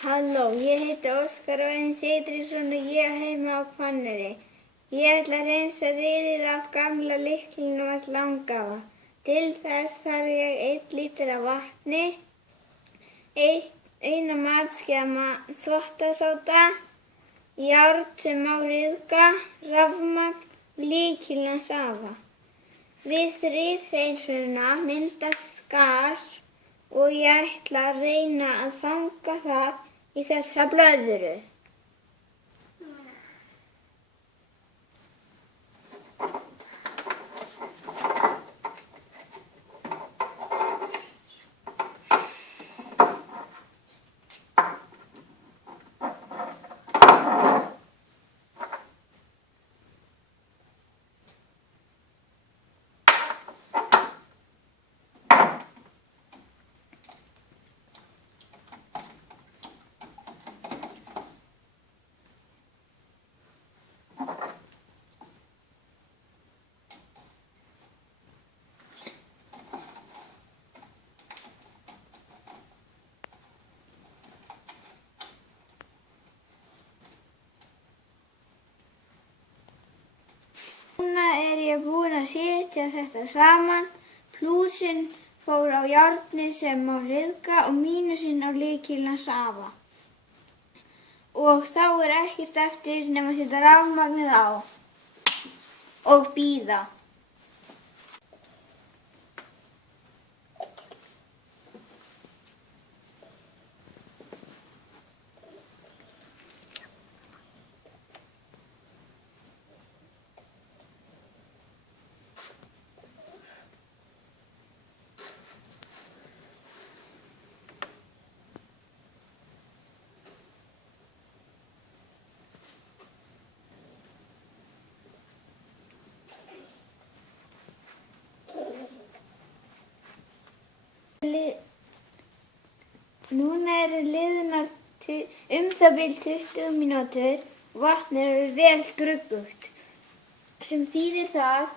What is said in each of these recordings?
Halló, ég heiti Óskar Auðun Sigtryggsson og ég á heima á Hvanneyri. Ég ætla að hreinsa riðið af gamla lyklinum hans langafa. Til þess þarf ég 1 lítra af vatni, 1 matskeið þvottasóda, járn sem má ryðga, rafmagn og lykilinn hans afa. Við riðhreinsunina myndast gas og ég ætla að reyna að fanga það í þessa blöðru. Núna er ég búin að setja þetta saman. Plúsinn fór á járnið sem má ryðga og mínusinn á lykilinn hans afa. Og þá er ekkert eftir nema að setja rafmagnið á og bíða. Núna eru liðnar það bil 20 mínútur og vatnið er vel gruggugt, sem þýðir það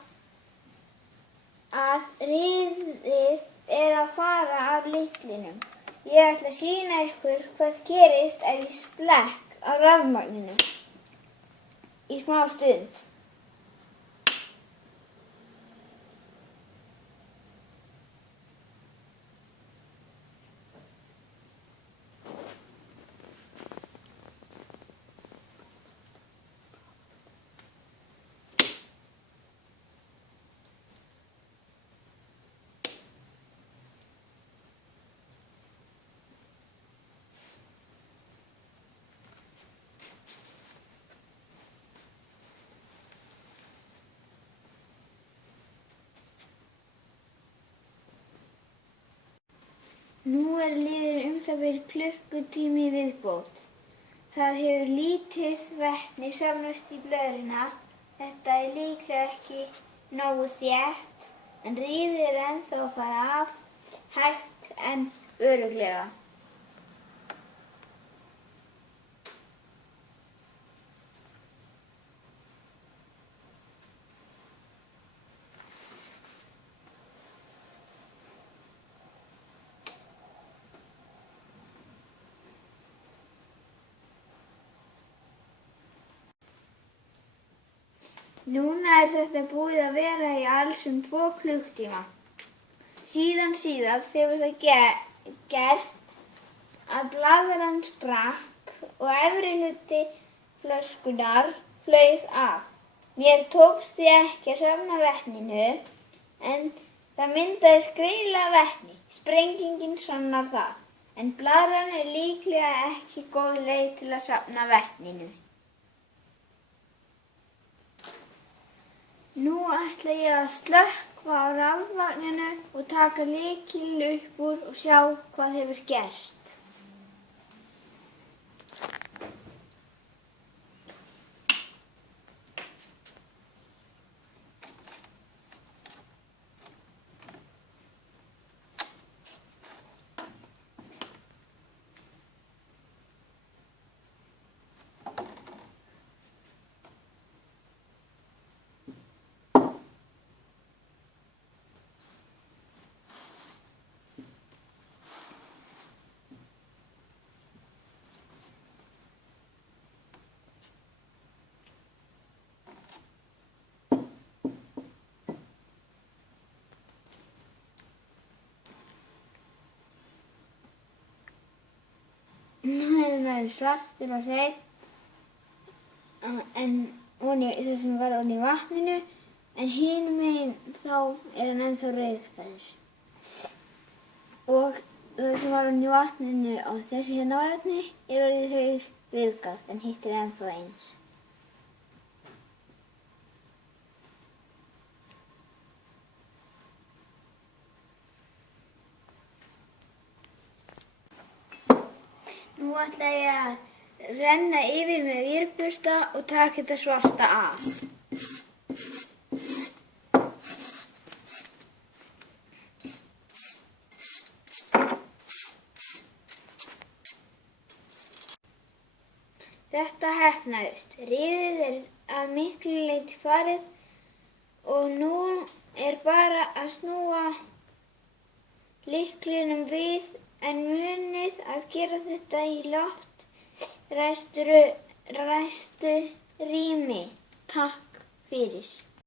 að riðið er að fara af lyklinum. Ég ætla að sýna ykkur hvað gerist ef ég slekk á rafmagninu í smá stund. Nú er liðinn það bil klukkutími í viðbót. Það hefur lítið vetni safnast í blöðruna. Þetta er líklega ekki nógu þétt, en riðið er ennþá að fara af, hægt en örugglega. Núna er þetta búið að vera í alls 2 klukkutíma. Síðan síðast hefur það gerst að blaðran sprakk og efri hluti flöskunnar flaug af. Mér tókst því ekki að safna vetninu, en það myndaðist greinilega vetni. Sprengingin sannar það, en blaðran er líklega ekki góð leið til að safna vetninu. Nú ætla ég að slökkva á rafmagninu og taka lykilinn upp úr og sjá hvað hefur gerst. verður svartur og hreinn, það sem var ofan í vatninu, en hinum megin þá er hann ennþá ryðgaður. Og það sem var ofan í vatninu á þessu hérna vatni er orðið ryðgað, en hitt er ennþá eins. Nú ætla ég að renna yfir með vírbursta og taka þetta svarta af. Þetta heppnaðist. Ryðið er að miklu leyti farið og nú er bara að snúa lyklinum við, en munið að gera þetta í loftræstu rými. Takk fyrir.